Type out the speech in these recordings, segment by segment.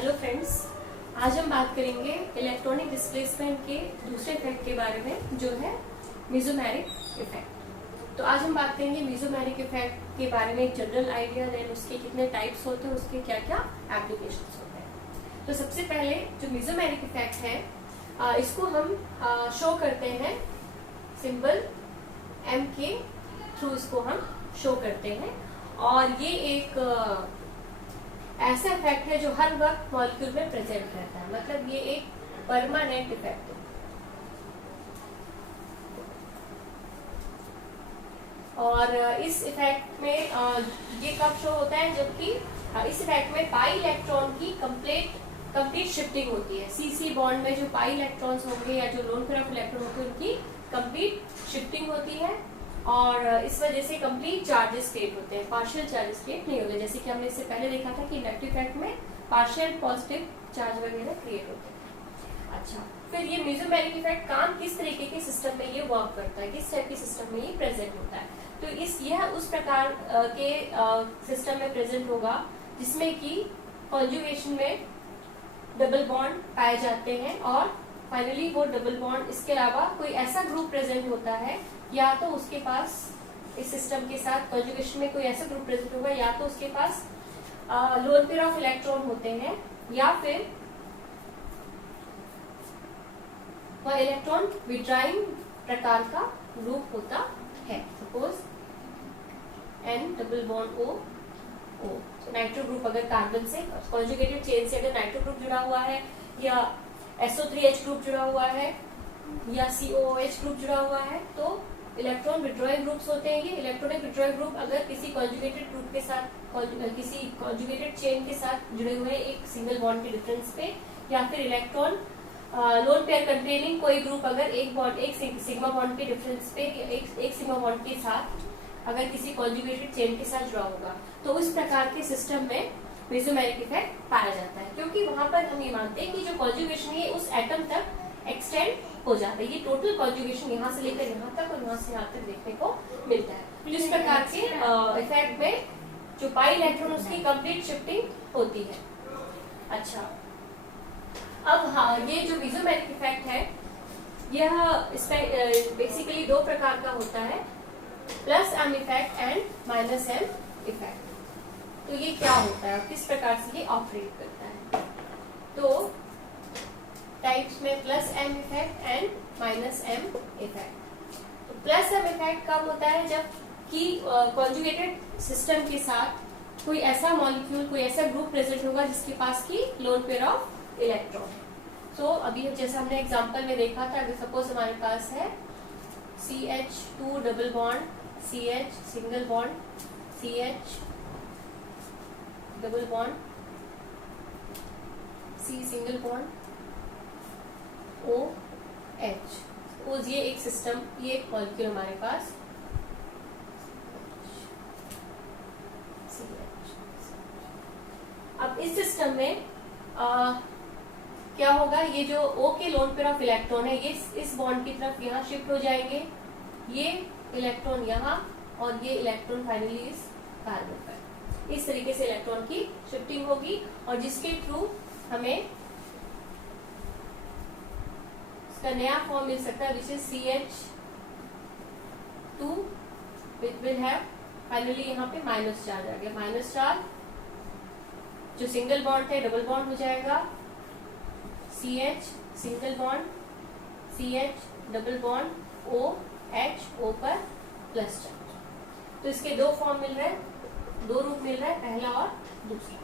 Hello friends, आज हम बात करेंगे इलेक्ट्रॉनिक डिस्प्लेसमेंट के दूसरे इफेक्ट के बारे में जो है मेसोमेरिक इफेक्ट। तो आज हम बात करेंगे मेसोमेरिक इफेक्ट के बारे में एक जनरल आइडिया, देन उसके कितने टाइप्स होते हैं, उसके क्या क्या एप्लीकेशंस होते हैं। तो सबसे पहले जो मेसोमेरिक इफेक्ट है इसको हम शो करते हैं सिंबल एम के थ्रू, इसको हम शो करते हैं। और ये एक ऐसा इफेक्ट है जो हर वक्त मॉलिक्यूल में प्रेजेंट रहता है, मतलब ये एक परमानेंट इफेक्ट है। और इस इफेक्ट में ये कब शो होता है, जबकि इस इफेक्ट में पाई इलेक्ट्रॉन की कंप्लीट शिफ्टिंग होती है। सीसी बॉन्ड में जो पाई इलेक्ट्रॉन्स होंगे या जो लोन पेयर ऑफ इलेक्ट्रॉन होंगे उनकी कंप्लीट शिफ्टिंग होती है, और इस वजह से कंप्लीट चार्जेस क्रिएट होते हैं, पार्शियल चार्जेस क्रिएट नहीं होते। जैसे कि हमने इससे पहले देखा था कि इंडक्टिव इफेक्ट में पार्शियल पॉजिटिव चार्ज वगैरह क्रिएट होते हैं। अच्छा, फिर ये मेसोमेरिक इफेक्ट काम किस तरीके के सिस्टम में ये वर्क करता है, किस टाइप के सिस्टम में ये प्रेजेंट होता है। तो यह उस प्रकार के सिस्टम में प्रेजेंट होगा जिसमें कि कॉन्जुगेशन में डबल बॉन्ड पाए जाते हैं, और फाइनली वो डबल बॉन्ड, इसके अलावा कोई ऐसा ग्रुप प्रेजेंट होता है, या तो उसके पास इस सिस्टम के साथ कॉन्जुगेशन में कोई ऐसा ग्रुप प्रेजेंट होगा, या तो उसके पास लोन पेयर ऑफ इलेक्ट्रॉन होते हैं, या फिर वह इलेक्ट्रॉन विड्राइंग प्रकार का ग्रुप होता है। Suppose N double bond O O, nitro group अगर कार्बन से कॉन्जुगेटेड चेन से अगर नाइट्रो ग्रुप जुड़ा हुआ है, या SO3H ग्रुप जुड़ा हुआ है, या COOH ग्रुप जुड़ा हुआ है, तो इलेक्ट्रॉन विड्रॉइंग ग्रुप्स होते हैं। ये इलेक्ट्रॉनिक विड्रॉइंग ग्रुप अगर किसी कॉन्जुगेटेड ग्रुप के साथ, किसी कॉन्जुगेटेड चेन के साथ जुड़े हुए एक सिंगल बॉन्ड के डिफरेंस पे, या फिर इलेक्ट्रॉन लोन पेयर कंटेनिंग कोई ग्रुप अगर एक सिग्मा बॉन्ड के डिफरेंस पे, एक सिग्मा बॉन्ड के साथ अगर किसी कॉन्जुगेटेड चेन के साथ जुड़ा होगा, तो उस प्रकार के सिस्टम में मेसोमेरिक इफेक्ट पाया जाता है। क्योंकि वहां पर हम ये मानते हैं कि जो कॉन्जुगेशन है उस एटम तक एक्सटेंड हो जाता है। ये टोटल कॉन्जुगेशन यहाँ से लेकर यहाँ तक और यहाँ से यहाँ तक देखने को मिलता है। जिस प्रकार के इफेक्ट में जो पाई इलेक्ट्रॉन उसकी कंप्लीट शिफ्टिंग होती है। अच्छा, अब हाँ, ये जो मेसोमेरिक इफेक्ट है यह बेसिकली दो प्रकार का होता है, plus M effect and minus M effect. तो ये क्या होता है, किस प्रकार से ये ऑपरेट करता है। तो टाइप्स में plus M effect and minus M effect. तो प्लस एम इफेक्ट कब होता है, जब कि कॉन्जुगेटेड सिस्टम के साथ कोई ऐसा मॉलिक्यूल, कोई ऐसा ग्रुप प्रेजेंट होगा जिसके पास की लोन पेयर ऑफ इलेक्ट्रॉन। तो अभी जैसा हमने एग्जांपल में देखा था, अगर सपोज हमारे पास है CH2 double bond, CH single bond, CH double bond, C single bond, OH। Suppose ये एक सिस्टम, ये एक मॉलिक्यूल हमारे पास अब इस सिस्टम में क्या होगा, ये जो O के लोन पेयर ऑफ इलेक्ट्रॉन है ये इस बॉन्ड की तरफ यहाँ शिफ्ट हो जाएंगे, ये इलेक्ट्रॉन यहाँ, और ये इलेक्ट्रॉन फाइनली इस कार्बन पर। इस तरीके से इलेक्ट्रॉन की शिफ्टिंग होगी, और जिसके थ्रू हमें इसका नया फॉर्म मिल सकता है, which is CH2 which will have finally यहाँ पे माइनस चार्ज आ गया। माइनस चार्ज जो सिंगल बॉन्ड है डबल बॉन्ड हो जाएगा, CH single bond, CH double bond, OH O पर प्लस चार्ज। तो इसके दो फॉर्म मिल रहे हैं, दो रूप मिल रहा है, पहला और दूसरा।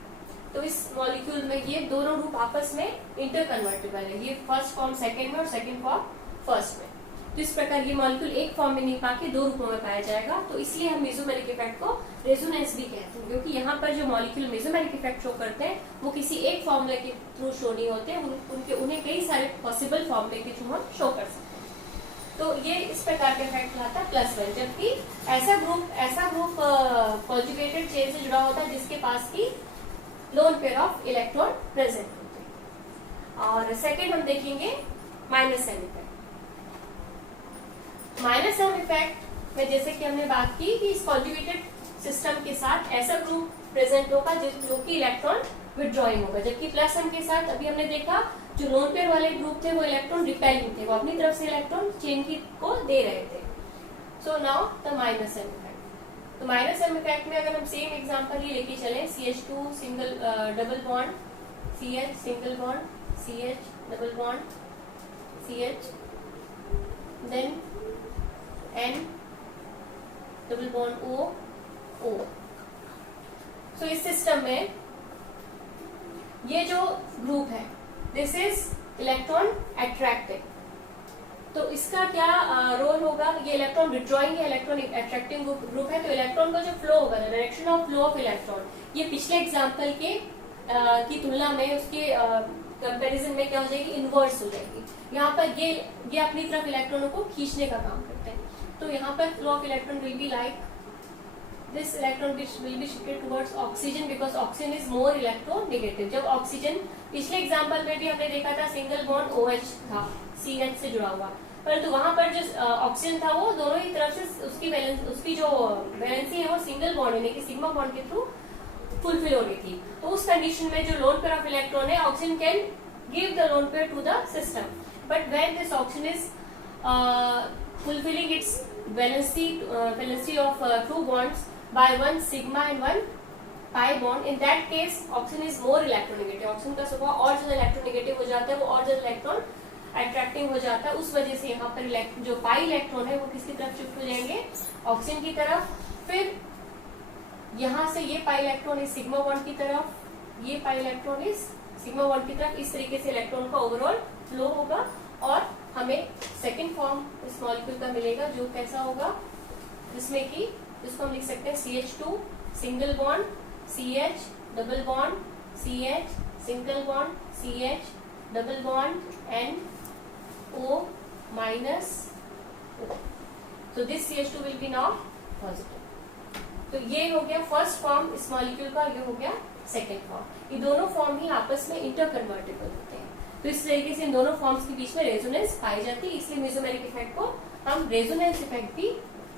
तो इस मॉलिक्यूल में ये दोनों रूप आपस में इंटर कन्वर्टेबल है, ये फर्स्ट फॉर्म सेकेंड में और सेकेंड फॉर्म फर्स्ट में। तो इस प्रकार ये मॉलिक्यूल एक फॉर्म में नहीं पाके दो रूपों में पाया जाएगा। तो इसलिए हम मेसोमेरिक इफेक्ट को रेजोनेंस भी कहते हैं, क्योंकि यहाँ पर जो मॉलिक्यूल मेसोमेरिक इफेक्ट शो करते हैं वो किसी एक फॉर्मूले के थ्रू शो नहीं होते, उन्हें कई सारे पॉसिबल फॉर्मूले के थ्रू हम शो कर सकते हैं। तो ये इस प्रकार का इफेक्ट लाता है प्लस वन, जबकि ऐसा ग्रुप कॉन्जुगेटेड चेन से जुड़ा होता है जिसके पास की lone pair of electron present होते हैं। और सेकेंड हम देखेंगे minus M effect. Minus M effect में जैसे कि हमने बात की कि इस कॉन्जुगेटेड सिस्टम के साथ ऐसा ग्रुप प्रेजेंट होगा जो कि इलेक्ट्रॉन विड्रॉइंग होगा, जबकि प्लस एम के साथ अभी हमने देखा जो लोन पेयर वाले ग्रुप थे वो इलेक्ट्रॉन रिपेलिंग थे, वो अपनी तरफ से इलेक्ट्रॉन चेन की को दे रहे थे। So now the minus M effect. तो माइनस एम इफेक्ट में अगर हम सेम एग्जांपल ही लेके चले, CH2 single double bond CH single bond CH double bond CH, then N double bond O O। So इस सिस्टम में ये जो ग्रुप है दिस इज इलेक्ट्रॉन अट्रैक्टिंग, तो इसका क्या रोल होगा, ये इलेक्ट्रॉन विड्रॉइंग है, इलेक्ट्रॉन अट्रैक्टिंग ग्रुप है, तो इलेक्ट्रॉन का जो फ्लो होगा, direction of flow of electron, ये पिछले एग्जांपल के की तुलना में उसके कंपैरिजन में क्या हो जाएगी, इनवर्स हो जाएगी। यहाँ पर ये अपनी तरफ इलेक्ट्रॉनों को खींचने का काम करते हैं, तो यहाँ पर flow of electron will be like this electron will be shifted towards oxygen because oxygen is more electronegative। जब ऑक्सीजन पिछले एग्जांपल में भी हमने देखा था सिंगल बॉन्ड OH था CH से जुड़ा हुआ, परंतु वहां पर जो ऑक्सीजन था वो दोनों ही तरफ से उसकी जो वैलेंसी है वो सिंगल बॉन्ड यानी कि सिग्मा बॉन्ड के थ्रू फुलफिल हो रही थी। तो उस कंडीशन में जो लोन पेयर ऑफ इलेक्ट्रॉन है, oxygen can give the lone pair to the system, but when this oxygen is fulfilling its valency of two bonds by one sigma and one pi bond, in that case oxygen is more electronegative। Oxygen का स्वभाव और ज्यादा electronegative हो जाता है, वो और ज्यादा इलेक्ट्रॉन अट्रैक्टिंग हो जाता है, उस वजह से यहाँ पर जो पाई इलेक्ट्रॉन है वो किसकी तरफ शिफ्ट हो जाएंगे, ऑक्सीजन की तरफ। फिर यहाँ से ये पाई इलेक्ट्रॉन इस सिग्मा बॉन्ड की तरफ, ये पाई इलेक्ट्रॉन इस सिग्मा बॉन्ड की तरफ, इस तरीके से इलेक्ट्रॉन का ओवरऑल फ्लो होगा और हमें सेकेंड फॉर्म इस मॉलिक्यूल का मिलेगा जो कैसा होगा, जिसमें कि इसको हम लिख सकते हैं CH2 single bond CH double bond CH single bond CH double bond N O minus O। तो this CH2 will be now positive. तो ये हो गया फर्स्ट फॉर्म इस मॉलिक्यूल का, ये हो गया सेकेंड फॉर्म। ये दोनों फॉर्म ही आपस में इंटरकन्वर्टेबल होते हैं, तो इस तरीके से इन दोनों फॉर्म्स के बीच में रेजोनेंस पाई जाती है, इसलिए मेसोमेरिक इफेक्ट को हम रेजोनेंस इफेक्ट भी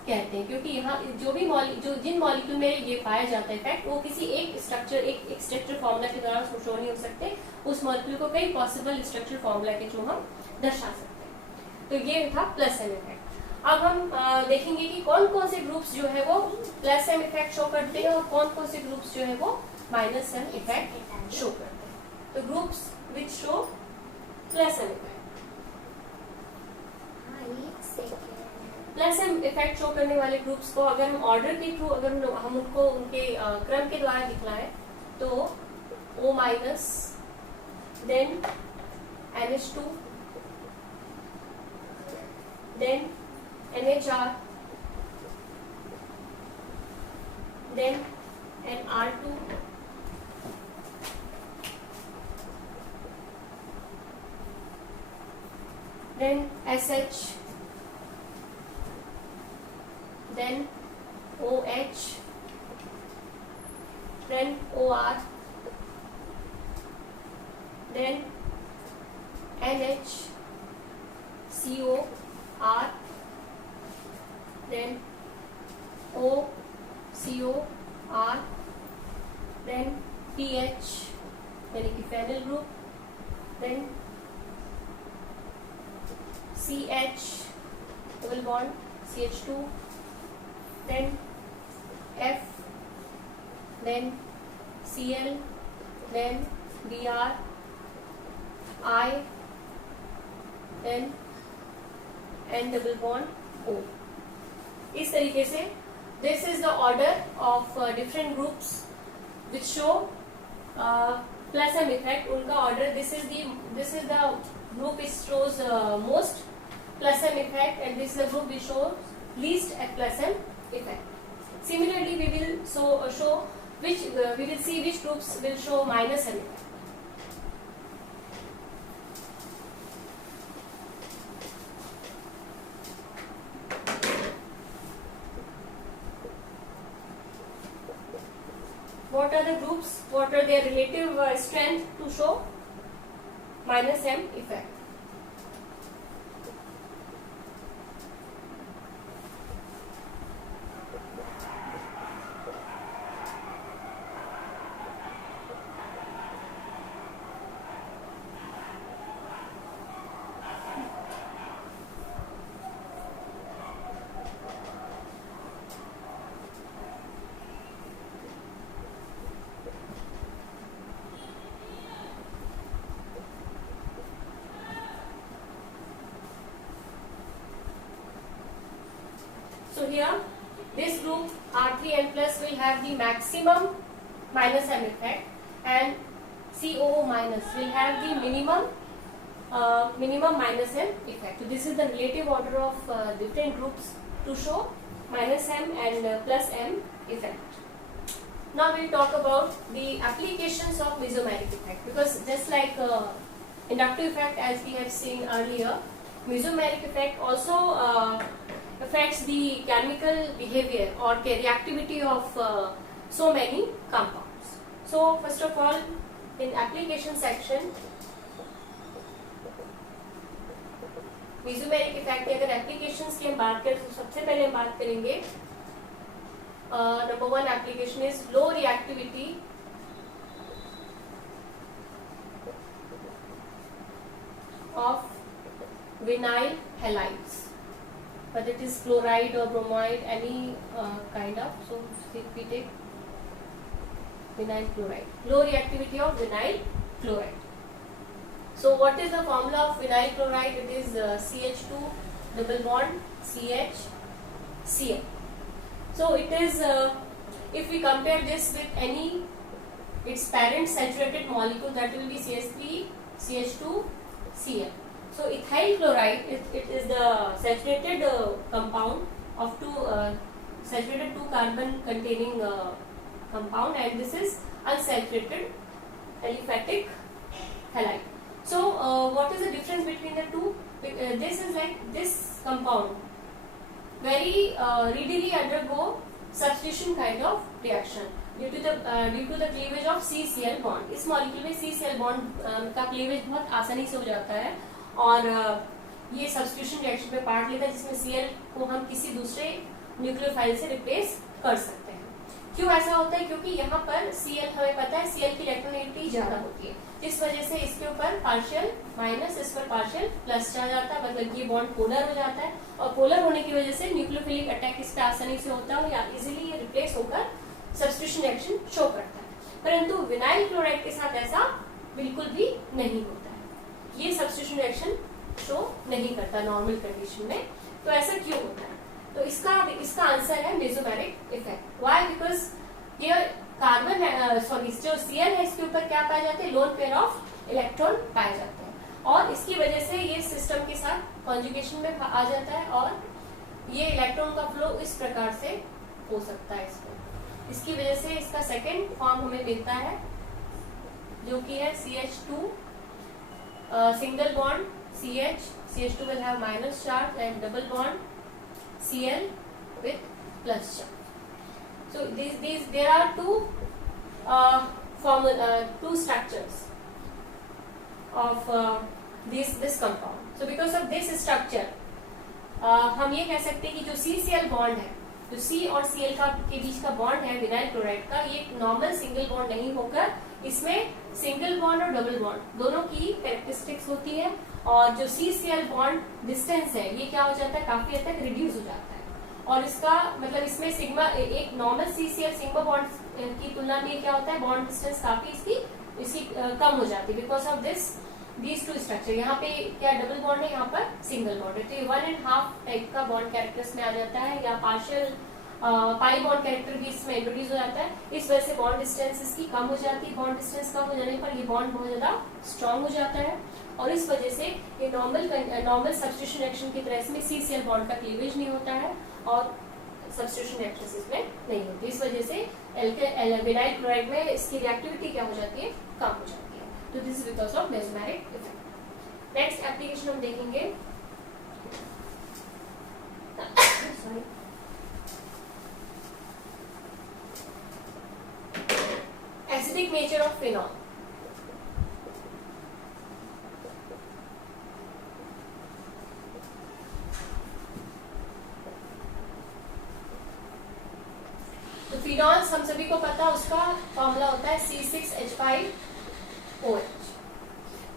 कहते हैं, क्योंकि यहाँ जो जिन मॉलिक्यूल में ये पाया जाता है इफेक्ट, वो किसी एक स्ट्रक्चर फॉर्मूला के द्वारा शो नहीं हो सकते, उस मॉलिक्यूल को कई पॉसिबल स्ट्रक्चर फॉर्मूला के थ्रू हम दर्शा सकते हैं। तो ये था प्लस एम इफेक्ट। अब हम देखेंगे कि कौन कौन से ग्रुप्स जो है वो प्लस एम इफेक्ट शो करते हैं और कौन कौन से ग्रुप्स जो है वो माइनस एम इफेक्ट शो करते हैं। तो groups which show plus M effect, plus M effect show करने वाले ग्रुप्स को अगर हम ऑर्डर के थ्रू अगर हम उनको उनके क्रम के द्वारा दिखलाएं तो O minus, then NH2, then NHR, then NR2, then SH, then OH, then OR, then NH, COR, then OCOR, then PH यानी कि phenyl group, then CH double bond CH2, then F, then Cl, then Br, I, then N double bond O। इस तरीके से this is the order of different groups which show plus M effect। उनका order this is the group which shows most plus M effect and this is the group which shows least plus M effect। Similarly, we will see which groups will show minus M effect। What are the groups? What are their relative strength to show minus M effect? here this group R3N plus will have the maximum minus M effect, and COO minus will have the minimum minus M effect. So this is the relative order of different groups to show minus M and plus M effect. Now we'll talk about the applications of mesomeric effect, because just like inductive effect as we have seen earlier, mesomeric effect also affects the chemical behavior or reactivity of so many compounds. So first of all, in application section, mesomeric effect के अगर applications की हम बात करें तो सबसे पहले हम बात करेंगे number one application is low reactivity of vinyl halides, whether it is chloride or bromide, any kind of. So if we take vinyl chloride, low reactivity of vinyl chloride. So what is the formula of vinyl chloride? It is CH2 double bond CHCl. So it is, if we compare this with any its parent saturated molecule, that will be CH3 CH2 Cl. So ethyl chloride, it is the saturated compound of saturated 2 carbon containing compound, and this is unsaturated aliphatic halide. So what is the difference between the two? This is like this compound very readily undergo substitution kind of reaction due to the cleavage of CCl bond. इस molecule में CCl bond का cleavage बहुत आसानी से हो जाता है और ये सब्स्टिट्यूशन रिएक्शन में पार्ट लेता है, जिसमें Cl को हम किसी दूसरे न्यूक्लियोफाइल से रिप्लेस कर सकते हैं. क्यों ऐसा होता है? क्योंकि यहाँ पर Cl हमें पता है Cl की इलेक्ट्रोनेगेटिविटी ज्यादा होती है, जिस वजह से इसके ऊपर पार्शियल माइनस, इस पर पार्शियल प्लस आ जाता है, मतलब ये बॉन्ड पोलर हो जाता है, और पोलर होने की वजह से न्यूक्लियोफिलिक अटैक इस पर आसानी से होता है और इजीली ये रिप्लेस होकर सब्स्टिट्यूशन रिएक्शन शो करता है. परंतु विनाइल क्लोराइड के साथ ऐसा बिल्कुल भी नहीं होता है, ये सब्स्टिट्यूशन रिएक्शन शो नहीं करता नॉर्मल कंडीशन में. तो ऐसा क्यों होता है? तो इसका आंसर है मेसोमेरिक इफेक्ट. व्हाई? बिकॉज ये कार्बन सॉरी जो Cl है इसके ऊपर क्या पाए जाते हैं? लोन पेयर ऑफ इलेक्ट्रॉन पाए जाते हैं, और इसकी वजह से ये सिस्टम के साथ कॉन्जुगेशन में आ जाता है और ये इलेक्ट्रॉन का फ्लो इस प्रकार से हो सकता है इसको. इसकी वजह से इसका सेकेंड फॉर्म हमें मिलता है जो कि है CH2 single bond CH2 will have minus charge and double bond Cl with plus charge. So there are two structures of this compound. So because of this structure, हम ये कह सकते हैं कि जो CCl बॉन्ड है, जो C और Cl के बीच का बॉन्ड है विनाइल क्लोराइड का, ये नॉर्मल सिंगल बॉन्ड नहीं होकर इसमें सिंगल बॉन्ड और डबल बॉन्ड दोनों की कैरेक्टरिस्टिक्स होती है, और जो CCl बॉन्ड डिस्टेंस है ये क्या हो जाता है? काफी हद तक रिड्यूस हो जाता है, और इसका मतलब इसमें सिग्मा, एक नॉर्मल CCl सिग्मा बॉन्ड की तुलना में क्या होता है? बॉन्ड डिस्टेंस काफी इसकी कम हो जाती है because of these two structure. यहाँ पे क्या डबल बॉन्ड है, यहाँ पर सिंगल बॉन्ड है, तो ये 1.5 टाइप का बॉन्ड कैरेक्टर्स में आ जाता है, या पार्शियल पाई बॉन्ड कैरेक्टर भी इसमें इंट्रोड्यूस हो जाता है. इस वजह से बॉन्ड डिस्टेंस इसकी कम हो जाती है. बॉन्ड डिस्टेंस कम हो जाने पर ये बॉन्ड बहुत ज्यादा स्ट्रांग हो जाता है, और इस वजह से ये नॉर्मल सब्स्टिट्यूशन रिएक्शन की तरह इसमें CCl बॉन्ड का क्लीवेज नहीं होता है और सब्स्टिट्यूशन रिएक्शंस इसमें नहीं होती. इस वजह से विनाइल क्लोराइड में इसकी रिएक्टिविटी क्या हो जाती है? कम हो जाती है. तो this is because of mesomeric effect. Next application हम देखेंगे sorry acidic nature of phenol. तो फिनॉल्स हम सभी को पता, उसका फॉर्मूला होता है C6H5OH,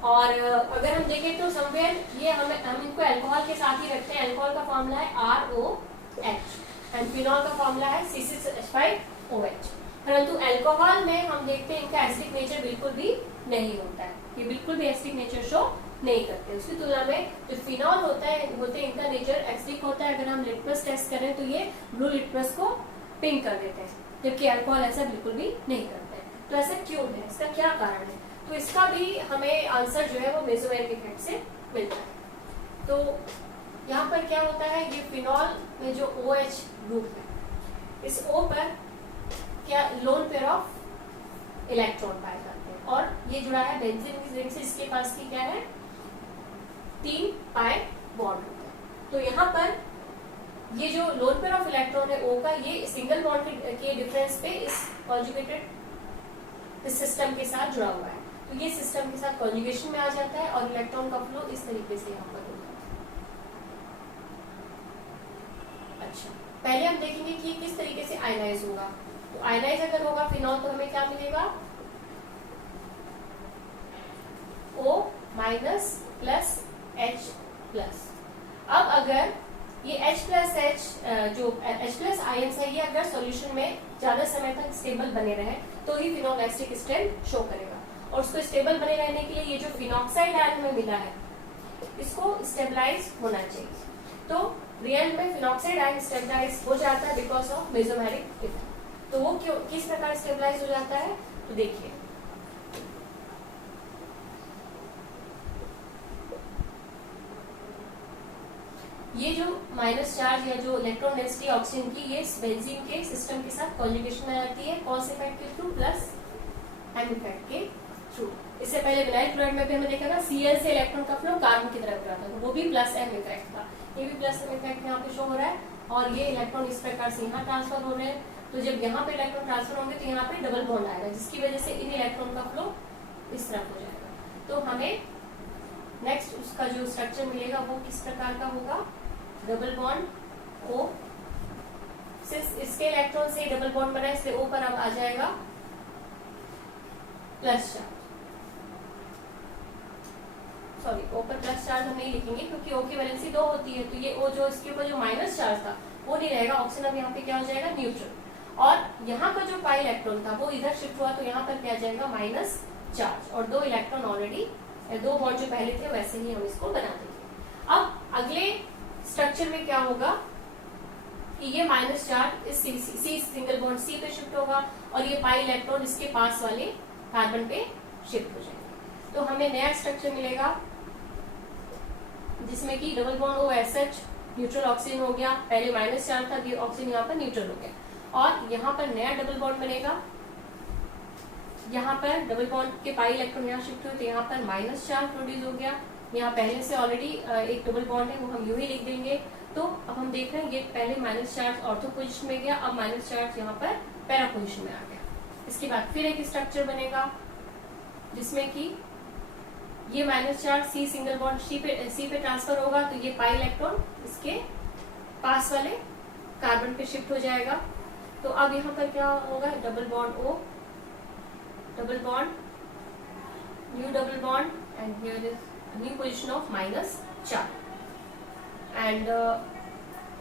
और अगर हम देखें तो समवेयर ये हम इनको अल्कोहल के साथ ही रखते हैं. अल्कोहल का फॉर्मूला है ROH एंड फिनॉल का फॉर्मूला है C6H5OH. परंतु अल्कोहल में हम देखते हैं इनका एसिडिक नेचर बिल्कुल भी नहीं होता है, ये बिल्कुल भी एसिडिक नेचर शो नहीं करते। उसकी तुलना में जो फिनॉल होते हैं इनका नेचर एसिडिक होता है। अगर हम लिटमस टेस्ट करें तो ये ब्लू लिटमस को पिंक कर देते हैं, जबकि अल्कोहल ऐसा बिल्कुल भी नहीं करते हैं। तो ऐसा क्यों है, इसका क्या कारण है? तो इसका भी हमें आंसर जो है वो मेसोमेरिक इफेक्ट से मिलता है। तो यहाँ पर क्या होता है, ये फिनॉल में जो OH ग्रुप है, इस O पर क्या लोन पेयर ऑफ इलेक्ट्रॉन पाए जाते हैं, और ये जुड़ा है बेंजीन की रिंग से, इसके पास की क्या है 3 पाई बॉन्ड होता है। तो यहाँ पर ये जो लोन पेयर ऑफ इलेक्ट्रॉन है O का, ये सिंगल बॉन्ड के डिफरेंस पे इस कॉन्जुगेटेड इस सिस्टम के साथ जुड़ा हुआ है। तो ये सिस्टम के साथ कॉन्जुगेशन में आ जाता है और इलेक्ट्रॉन का फ्लो इस तरीके से यहाँ पर होता है। अच्छा, पहले हम देखेंगे कि किस तरीके से आयनाइज होगा। तो आयनाइज अगर होगा फिनॉल तो हमें क्या मिलेगा, O minus plus H plus. अब अगर ये H प्लस H जो H प्लस आयंस है, ये अगर सॉल्यूशन में ज्यादा समय तक स्टेबल बने रहे तो ही फिनॉल एसिडिक स्ट्रेंथ शो करेगा। और उसको स्टेबल बने रहने के लिए ये जो फिनॉक्साइड आयन हमें मिला है इसको स्टेबलाइज होना चाहिए। तो रियल में फिनॉक्साइड आयन स्टेबलाइज हो जाता है बिकॉज ऑफ मेसोमेरिक इफेक्ट। तो वो क्यों किस प्रकार स्टेबलाइज हो जाता है, तो देखिए ये जो माइनस चार्ज या जो इलेक्ट्रॉन डेंसिटी ऑक्सीजन की, ये बेंजीन के सिस्टम के साथ कॉन्जुगेशन में आती है। कौन से इफेक्ट के थ्रू, प्लस एम इफेक्ट के थ्रू। इससे पहले विनाइल क्लोराइड में भी हमने देखा था Cl से इलेक्ट्रॉन का फ्लो कार्बन की तरफ जाता था, तो वो भी प्लस एम इफेक्ट था। ये भी प्लस एम इफेक्ट यहाँ पे शो हो रहा है, और ये इलेक्ट्रॉन इस प्रकार से यहाँ ट्रांसफर हो रहे हैं। तो जब यहाँ पे इलेक्ट्रॉन ट्रांसफर होंगे तो यहाँ पे डबल बॉन्ड आएगा, जिसकी वजह से इन इलेक्ट्रॉन का फ्लो इस तरफ हो जाएगा। तो हमें नेक्स्ट उसका जो स्ट्रक्चर मिलेगा वो किस प्रकार का होगा, डबल बॉन्ड O। सिंस इसके इलेक्ट्रॉन से डबल बॉन्ड बना है इसलिए O पर अब आ जाएगा प्लस चार्ज। सॉरी, O पर प्लस चार्ज हम नहीं लिखेंगे क्योंकि O की वैलेंसी 2 होती है। तो ये O जो इसके ऊपर जो माइनस चार्ज था वो नहीं रहेगा, ऑक्सीजन अब यहाँ पे क्या हो जाएगा, न्यूट्रल। और यहाँ का जो पाई इलेक्ट्रॉन था वो इधर शिफ्ट हुआ तो यहाँ पर क्या जाएगा, माइनस चार्ज। और 2 इलेक्ट्रॉन ऑलरेडी 2 बॉन्ड जो पहले थे वैसे ही हम इसको बना देंगे। अब अगले स्ट्रक्चर में क्या होगा कि ये माइनस चार्ज इस सी सिंगल बॉन्ड C पे शिफ्ट होगा और ये पाई इलेक्ट्रॉन इसके पास वाले कार्बन पे शिफ्ट हो जाएंगे। तो हमें नया स्ट्रक्चर मिलेगा जिसमें कि double bond OSH neutral oxygen हो गया, पहले माइनस चार्ज था, ये ऑक्सीजन यहाँ पर न्यूट्रल हो गया। और यहाँ पर नया डबल बॉन्ड बनेगा, यहाँ पर डबल बॉन्ड के पाई इलेक्ट्रॉन यहाँ शिफ्ट हुए तो यहाँ पर माइनस चार्ज प्रोड्यूस हो गया। यहाँ पहले से ऑलरेडी एक डबल बॉन्ड है, वो हम यूं ही लिख देंगे। तो अब हम देख रहे हैं ये पहले माइनस चार्ज ऑर्थो पोजिशन में गया, अब माइनस चार्ज यहाँ पर पैरा पोजिशन में आ गया। इसके बाद फिर एक स्ट्रक्चर बनेगा जिसमें कि ये minus charge C single bond C पे ट्रांसफर होगा तो ये पाई इलेक्ट्रॉन इसके पास वाले कार्बन पे शिफ्ट हो जाएगा। तो अब यहाँ पर क्या होगा, double bond O, double bond, new double bond, and here is new position of minus charge, and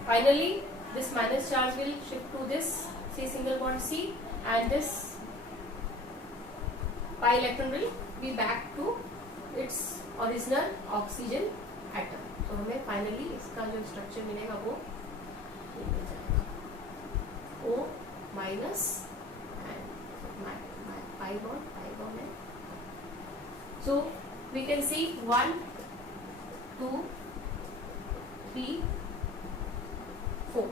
finally this minus charge will shift to this C single bond C, and this pi electron will be back to its original oxygen atom. तो हमें finally इसका जो structure मिलेगा वो मिल जाएगा, O minus and pi bond है। So we can see 1, 2, 3, 4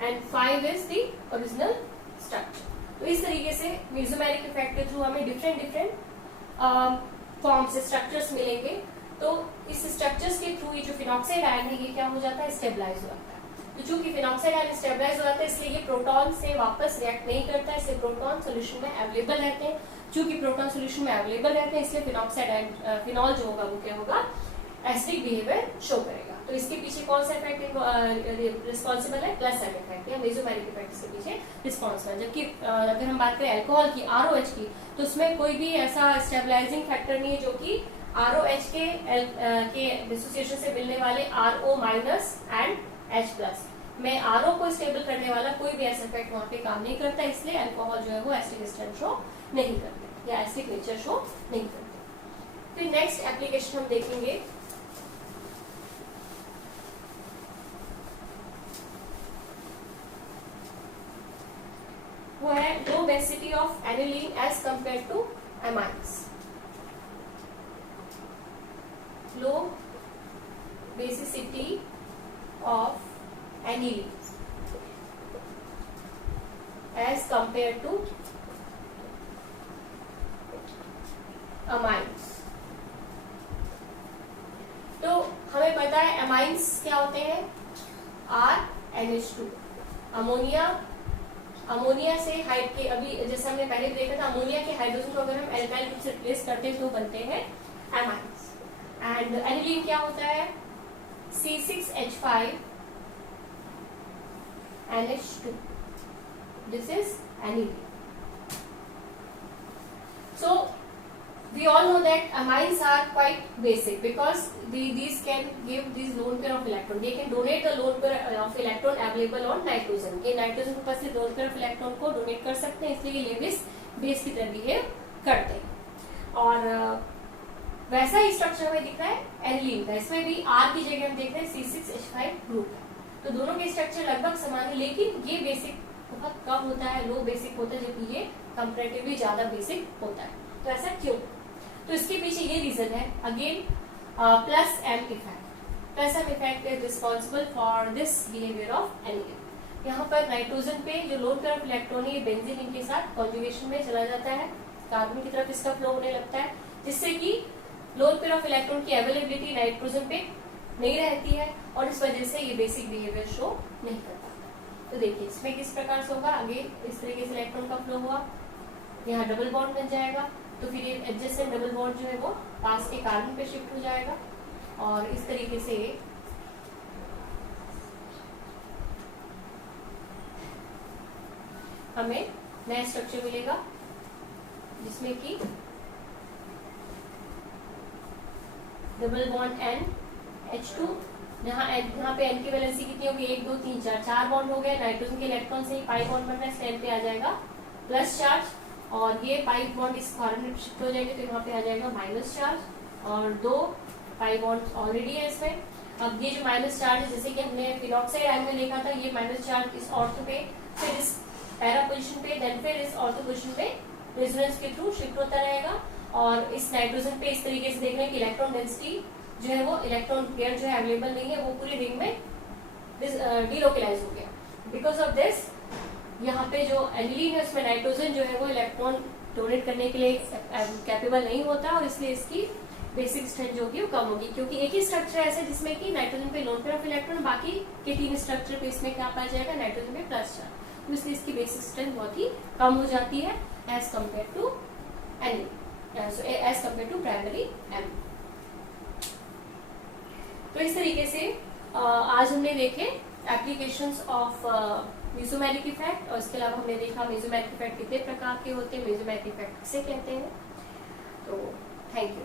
and 5 is the original structure. तो इस तरीके से मेसोमेरिक इफेक्ट के थ्रू हमें डिफरेंट फॉर्म्स स्ट्रक्चर्स मिलेंगे। तो इस स्ट्रक्चर्स के थ्रू ये जो फिनॉक्साइड आयन है ये क्या हो जाता है, स्टेबलाइज हो जाता है। तो चूंकि फिनॉक्साइड आयन स्टेबलाइज हो जाता है इसलिए ये प्रोटॉन से वापस रिएक्ट नहीं करता है, इसलिए प्रोटॉन सोल्यूशन में अवेलेबल रहते हैं। चूंकि प्रोटॉन सोल्यूशन में अवेलेबल रहते हैं इसलिए फिनॉक्साइड आयन फिनॉल जो होगा वो क्या होगा, एसिडिक बिहेवियर शो करेगा। तो इसके पीछे कौन सा इफेक्ट रिस्पॉन्सिबल है, प्लस एम इफेक्ट या मेसोमेरिक इफेक्ट इसके पीछे रिस्पॉन्सिबल है। जबकि अगर हम बात करें अल्कोहल की, ROH की, तो उसमें कोई भी ऐसा स्टेबलाइजिंग फैक्टर नहीं है जो कि ROH के डिसोसिएशन से मिलने वाले RO माइनस एंड H+ में RO को स्टेबल करने वाला कोई भी ऐसा इफेक्ट वहां पे काम नहीं करता, इसलिए अल्कोहल जो है वो एसिडिक स्ट्रेंथ शो नहीं करते या एसिडिक नेचर शो नहीं करते। फिर नेक्स्ट एप्लीकेशन हम देखेंगे वो है low basicity of aniline as compare to amines. Low basicity of aniline as compare to amines. तो हमें पता है अमाइन्स क्या होते हैं, RNH2। अमोनिया से हाइड के, अभी जैसे हमने पहले भी देखा था, अमोनिया के हाइड्रोजन को अगर हम एल्काइल ग्रुप से रिप्लेस करते हैं तो बनते हैं एमाइन्स। एंड एनिलीन क्या होता है, C6H5 NH2, this is aniline. So we all know that amines are quite basic because these can give these lone pair of electron. They can donate the lone pair of electron available on nitrogen. ये nitrogen के पास से lone pair of electron को donate कर सकते हैं, इसलिए ये Lewis base की तरह बिहेव करते हैं। और वैसा ही स्ट्रक्चर हमें दिख रहा है एनिलीन का, इसमें भी R की जगह हम देख रहे हैं C6H5 ग्रुप है। तो दोनों के स्ट्रक्चर लगभग समान है, लेकिन ये बेसिक बहुत कम होता है, लो बेसिक होता है, जबकि ये कंपैरेटिवली ज्यादा बेसिक होता है। तो ऐसा क्यों? तो इसके पीछे ये रीजन है, again plus M effect. Plus M effect is responsible for this behaviour of aniline. यहाँ पर नाइट्रोजन पे जो लोन पेयर ऑफ इलेक्ट्रॉन है, बेंजीन इनके साथ कॉन्जुगेशन में चला जाता है, कार्बन की तरफ इसका फ्लो होने लगता है, जिससे कि लोन पेयर ऑफ इलेक्ट्रॉन की अवेलेबिलिटी नाइट्रोजन पे नहीं रहती है, और इस वजह से ये बेसिक बिहेवियर शो नहीं करता। तो देखिए इसमें किस प्रकार से होगा, अगेन इस तरीके से इलेक्ट्रॉन का फ्लो हुआ, यहाँ डबल बॉन्ड बन जाएगा, तो फिर ये एडजेसेंट डबल बॉन्ड जो है वो पास के कार्बन पे शिफ्ट हो जाएगा, और इस तरीके से हमें नया स्ट्रक्चर मिलेगा, जिसमें कि डबल बॉन्ड NH2, यहाँ पे N की वैलेंसी कितनी होगी, 1 2 3 4, 4 बॉन्ड हो गए। नाइट्रोजन के इलेक्ट्रॉन से ही पाई बॉन्ड बन रहा है, N पे आ जाएगा प्लस चार्ज, और ये पाई बॉन्ड इस कार्बन में शिफ्ट हो जाएंगे, तो यहाँ पे आ जाएगा माइनस चार्ज, और 2 पाई बॉन्ड ऑलरेडी है इसमें। अब ये जो माइनस चार्ज है, जैसे कि हमने फिनॉक्साइड आयन में देखा था, ये माइनस चार्ज इस ऑर्थो पे, फिर इस पैरा पोजिशन पे, देन फिर इस ऑर्थो पोजिशन पे रेजोनेंस के थ्रू शिफ्ट होता रहेगा। और इस नाइट्रोजन पे इस तरीके से देख रहे हैं कि इलेक्ट्रॉन डेंसिटी जो है वो, इलेक्ट्रॉन पेयर जो है अवेलेबल नहीं है, वो पूरी रिंग में डीलोकलाइज हो गया। बिकॉज ऑफ दिस यहाँ पे जो एनिलीन है उसमें नाइट्रोजन जो है वो इलेक्ट्रॉन डोनेट करने के लिए कैपेबल नहीं होता, और इसलिए इसकी बेसिक स्ट्रेंथ जो होगी वो कम होगी, क्योंकि एक ही स्ट्रक्चर ऐसा है जिसमें कि नाइट्रोजन पे लोन पेयर ऑफ इलेक्ट्रॉन, बाकी के 3 स्ट्रक्चर पे इसमें क्या पाया जाएगा, नाइट्रोजन पे प्लस चार्ज, तो इसलिए इसकी बेसिक स्ट्रेंथ बहुत ही कम हो जाती है as compare to as compare to primary M. तो इस तरीके से आज हमने देखे एप्लीकेशंस ऑफ मेसोमेरिक इफेक्ट, और इसके अलावा हमने देखा मेसोमेरिक इफेक्ट कितने प्रकार के होते हैं, मेसोमेरिक इफेक्ट किसे कहते हैं। तो थैंक यू।